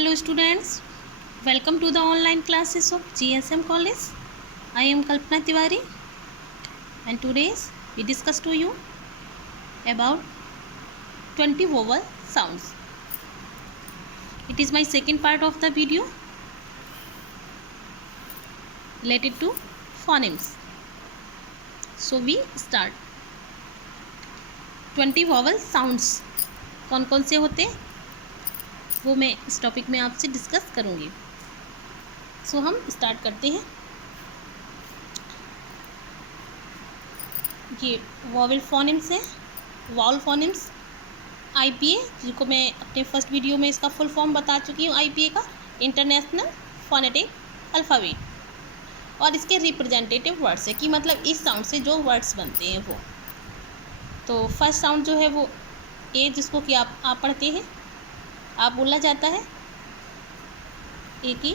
Hello students, welcome to the online classes of GSM College. I am Kalpana Tiwari and today we discuss to you about 20 vowel sounds. It is my second part of the video related to phonemes. So we start. 20 vowel sounds कौन कौन से होते हैं वो मैं इस topic में आपसे डिस्कस करूँगी. सो हम स्टार्ट करते हैं. ये वॉवल फोनेम्स हैं, वाउल फोनेम्स, IPA, जिनको मैं अपने फर्स्ट वीडियो में इसका फुल फॉर्म बता चुकी हूँ. IPA का इंटरनेशनल फोनेटिक अल्फ़ाबेट, और इसके रिप्रेजेंटेटिव वर्ड्स है कि मतलब इस साउंड से जो वर्ड्स बनते हैं वो. तो फर्स्ट साउंड जो है वो ए, जिसको कि आप पढ़ते हैं, आप बोला जाता है ए की,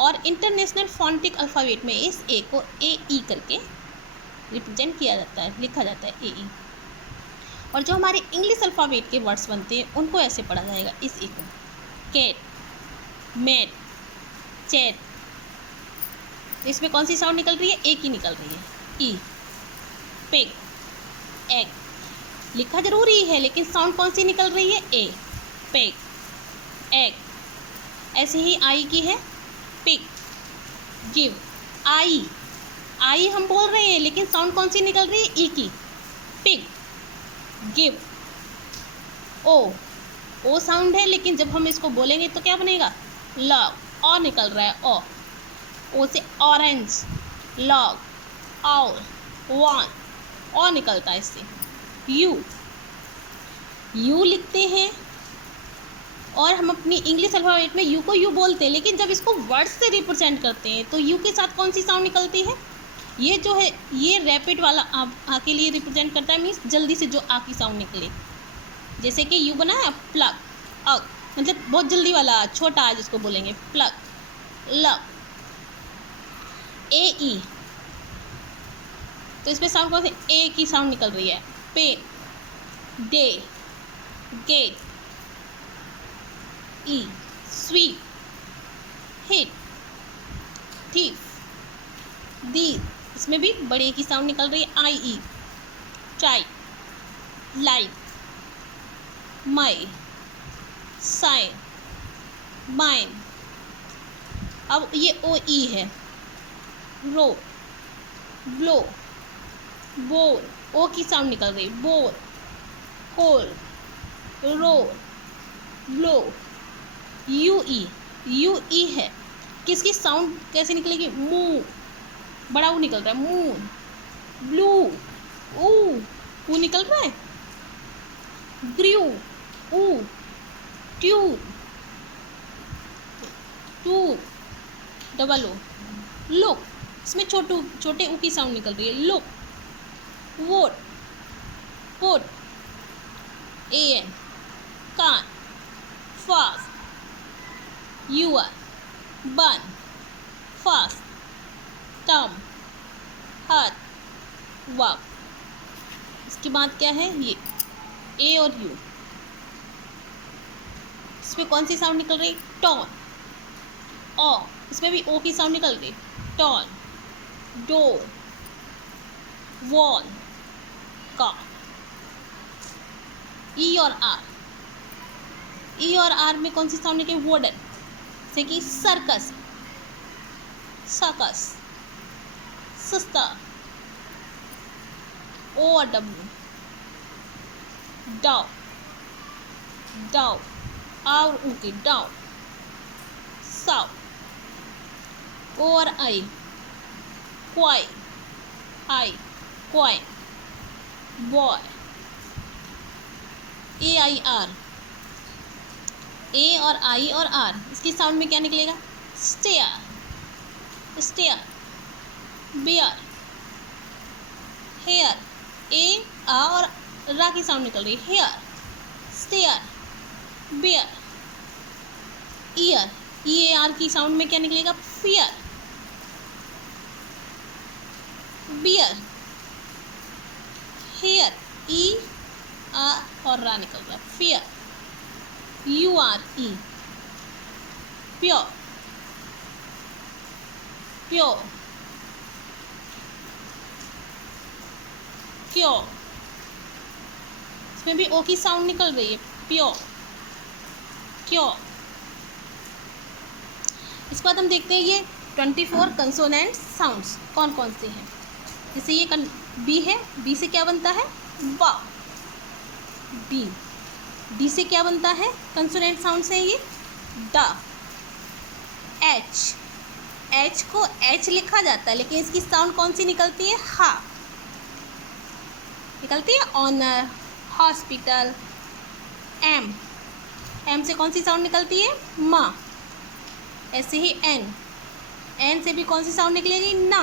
और इंटरनेशनल फोनेटिक अल्फ़ाबेट में इस ए को AE करके रिप्रेजेंट किया जाता है, लिखा जाता है AE. और जो हमारे इंग्लिश अल्फ़ाबेट के वर्ड्स बनते हैं उनको ऐसे पढ़ा जाएगा इस ए को. Cat, mat, chat. इसमें कौन सी साउंड निकल रही है? ए की निकल रही है, ई. Pig, egg. लिखा जरूरी है लेकिन साउंड कौन सी निकल रही है? ए. Pig, egg. ऐसे ही आई की है, पिग, गिव. आई हम बोल रहे हैं लेकिन साउंड कौन सी निकल रही है? ई की. Pig, give. ओ साउंड है लेकिन जब हम इसको बोलेंगे तो क्या बनेगा? लॉग. और निकल रहा है ओ से ऑरेंज, लॉग, आउल, वन. और निकलता है इससे. यू लिखते हैं और हम अपनी इंग्लिश अल्फ़ाबेट में यू को यू बोलते हैं, लेकिन जब इसको वर्ड्स से रिप्रेजेंट करते हैं तो यू के साथ कौन सी साउंड निकलती है? ये जो है ये रैपिड वाला आ के लिए रिप्रेजेंट करता है, मीन्स जल्दी से जो आ की साउंड निकले. जैसे कि यू बना है प्लग, अग, मतलब बहुत जल्दी वाला छोटा आ जिसको बोलेंगे प्लग, लग. AE, तो इसमें साउंड कौन सी? ए की साउंड निकल रही है. पे, डे, गेट. ई, स्वीट, हिट, थीफ, दी. इसमें भी बड़े की साउंड निकल रही है. IE, चाय, लाइट, माई, साइन, माइन. अब ये OE है. रो, ब्लो, बोर. ओ की साउंड निकल रही. Bore, hole, roar, blow. U E है. किसकी साउंड कैसे निकलेगी? मूव. बड़ा ऊ निकल रहा है. मून, ब्लू, ऊ निकल रहा है. ग्रू, ऊ, tube, two, double O. Look, इसमें छोटे ऊ की साउंड निकल रही है. Look. Vote, pot, AN, corn, fast, U R, bun, fast, टम, हाथ, वाक. इसके बाद क्या है? ये ए और यू. इसमें कौन सी साउंड निकल रही? टॉन. ओ, इसमें भी ओ की साउंड निकल रही. टॉन, डोर, वॉल, का. ई और आर में कौन सी साउंड निकली? वुडन. जैसे कि सर्कस, सकस, सिस्टर. O और W, डाउ, और ऊ की डाउ. साउ. O और I, क्वाई, क्वाइन. बॉय. AIR, ए और आई और आर. इसकी साउंड में क्या निकलेगा? Stair, bear, hair. ए, आ और रा की साउंड निकल रही है. Hair, stair, bear. Ear, EAR की साउंड में क्या निकलेगा? Fear, beer. हेयर, ER और रा निकल रहा है. Fear. URE, pure, pure, cure, इसमें भी ओ की साउंड निकल रही है, प्योर, क्योर। इसके बाद हम देखते हैं ये 24 कंसोनेंट साउंड्स कौन कौन से हैं। जैसे ये बी है, बी से क्या बनता है, बा, बी। डी से क्या बनता है, कंसोनेंट साउंड से ये डा। एच, एच को एच लिखा जाता है लेकिन इसकी साउंड कौन सी निकलती है, हा निकलती है, ऑनर, हॉस्पिटल। एम, एम से कौन सी साउंड निकलती है, माँ। ऐसे ही एन, एन से भी कौन सी साउंड निकलेगी, ना।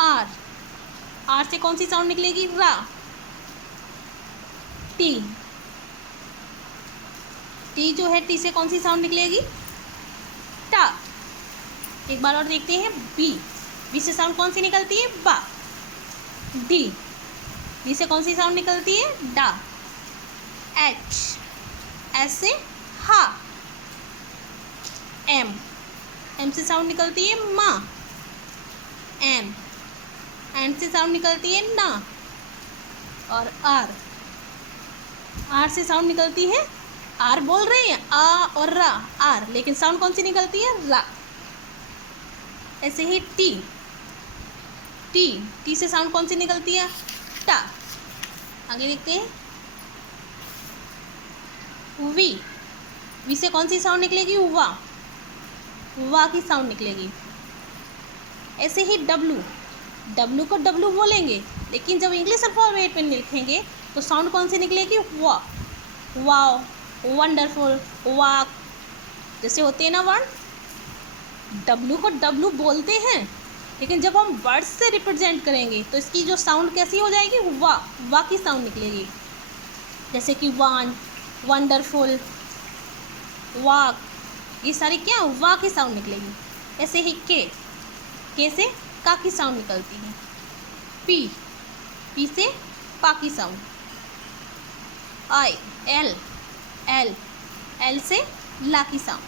आर, आर से कौन सी साउंड निकलेगी, रा। टी, टी जो है, टी से कौन सी साउंड निकलेगी, टा। एक बार और देखते हैं बी, बी से साउंड कौन सी निकलती है, बा। डी, डी से कौन सी साउंड निकलती है, डा। एच, एच से हा। एम, एम से साउंड निकलती है, माँ। एन, एन से साउंड निकलती है, ना। और आर, आर से साउंड निकलती है, आर बोल रहे हैं, आ और रा, आर, लेकिन साउंड कौन सी निकलती है, रा। ऐसे ही टी, टी, टी से साउंड कौन सी निकलती है, टा। आगे देखते हैं वी, वी से कौन सी साउंड निकलेगी, वा, वा की साउंड निकलेगी। ऐसे ही डब्लू, डब्लू को डब्लू बोलेंगे लेकिन जब इंग्लिश अल्फाबेट में लिखेंगे तो साउंड कौन सी निकलेगी, वा, वाओ, वंडरफुल, वाक। जैसे होते हैं ना वर्ड, डब्लू को डब्लू बोलते हैं लेकिन जब हम वर्ड से रिप्रेजेंट करेंगे तो इसकी जो साउंड कैसी हो जाएगी, वा, वा की साउंड निकलेगी। जैसे कि वांट, वंडरफुल, वाक, ये सारी क्या, वा की साउंड निकलेगी। ऐसे ही के से का की साउंड निकलती है। पी, पी से पा की साउंड। आई, एल, एल, एल से ला की साउंड।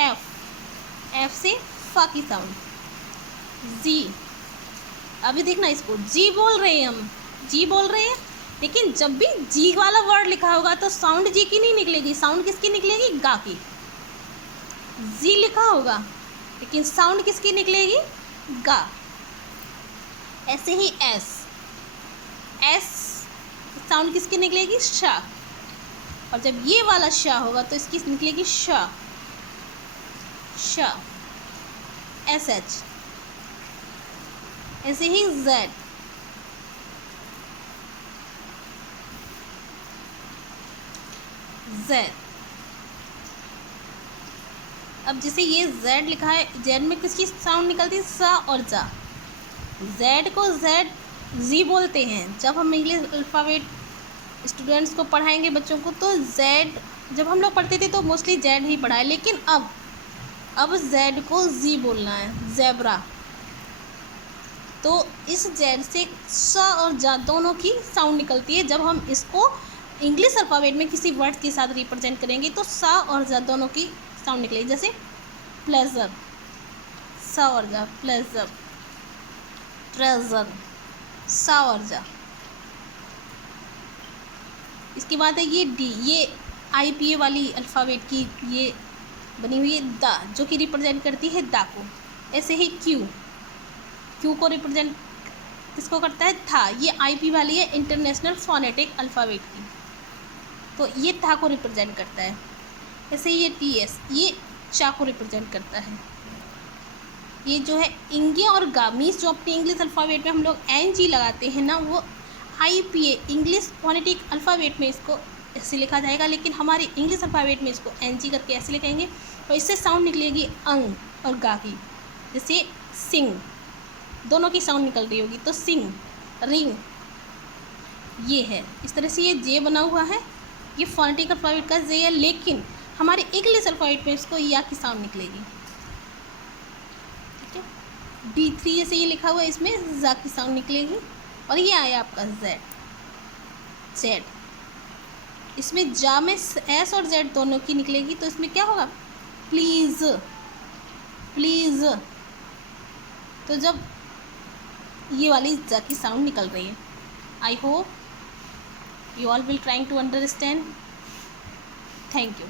एफ, एफ से फा की साउंड। जी, अभी देखना इसको, जी बोल रहे हैं हम, जी बोल रहे हैं लेकिन जब भी जी वाला वर्ड लिखा होगा तो साउंड जी की नहीं निकलेगी, साउंड किसकी निकलेगी, गा की। जी लिखा होगा लेकिन साउंड किसकी निकलेगी, गा। ऐसे ही एस, एस साउंड किसकी निकलेगी, शा। और जब ये वाला शा होगा तो इसकी निकलेगी शा, शा। एस एच, ऐसे ही जेड, जेड। अब जैसे ये जेड लिखा है, जेड में किसकी साउंड निकलती है, सा और जा। जेड को जेड जी बोलते हैं। जब हम इंग्लिश अल्फ़ाबेट स्टूडेंट्स को पढ़ाएंगे बच्चों को तो जेड, जब हम लोग पढ़ते थे तो मोस्टली जेड ही पढ़ाए, लेकिन अब जेड को जी बोलना है, जेब्रा। तो इस जेड से सा और जा दोनों की साउंड निकलती है। जब हम इसको इंग्लिश अल्फ़ाबेट में किसी वर्ड के साथ रिप्रेजेंट करेंगे तो सा और जा दोनों की साउंड निकलेगी। जैसे प्लेजर, सा और जा, प्लेजर। ट्रेजर, सा और जा। इसके बाद है ये डी, ये IPA वाली अल्फ़ाबेट की ये बनी हुई है दा, जो कि रिप्रेजेंट करती है दा को। ऐसे ही क्यू, क्यू को रिप्रेजेंट किसको करता है, था। ये IP वाली है, इंटरनेशनल फोनेटिक अल्फ़ाबेट की, तो ये था को रिप्रेजेंट करता है। ऐसे ये TS, ये चा को रिप्रेजेंट करता है। ये जो है इंगे और गामीस, जो अपनी इंग्लिश अल्फ़ाबेट में हम लोग NG लगाते हैं ना, वो IPA इंग्लिश फोनेटिक अल्फ़ाबेट में इसको ऐसे लिखा जाएगा, लेकिन हमारी इंग्लिश अल्फ़ाबेट में इसको NG करके ऐसे लिखेंगे और इससे साउंड निकलेगी अंग और गा की। जैसे सिंग, दोनों की साउंड निकल रही होगी, तो सिंग, रिंग, ये है। इस तरह से ये जे बना हुआ है, ये फोनेटिक अल्फ़ाबेट का जे है, लेकिन हमारे इंग्लिश अल्फ़ाबेट में इसको या की साउंड निकलेगी। ठीक है, D3 जैसे ये लिखा हुआ है, इसमें जा की साउंड निकलेगी। और ये आया आपका जेड, जेड। इसमें जा में एस और जेड दोनों की निकलेगी, तो इसमें क्या होगा, प्लीज़, प्लीज़। तो जब ये वाली जा की साउंड निकल रही है, I hope you all will trying to understand. Thank you.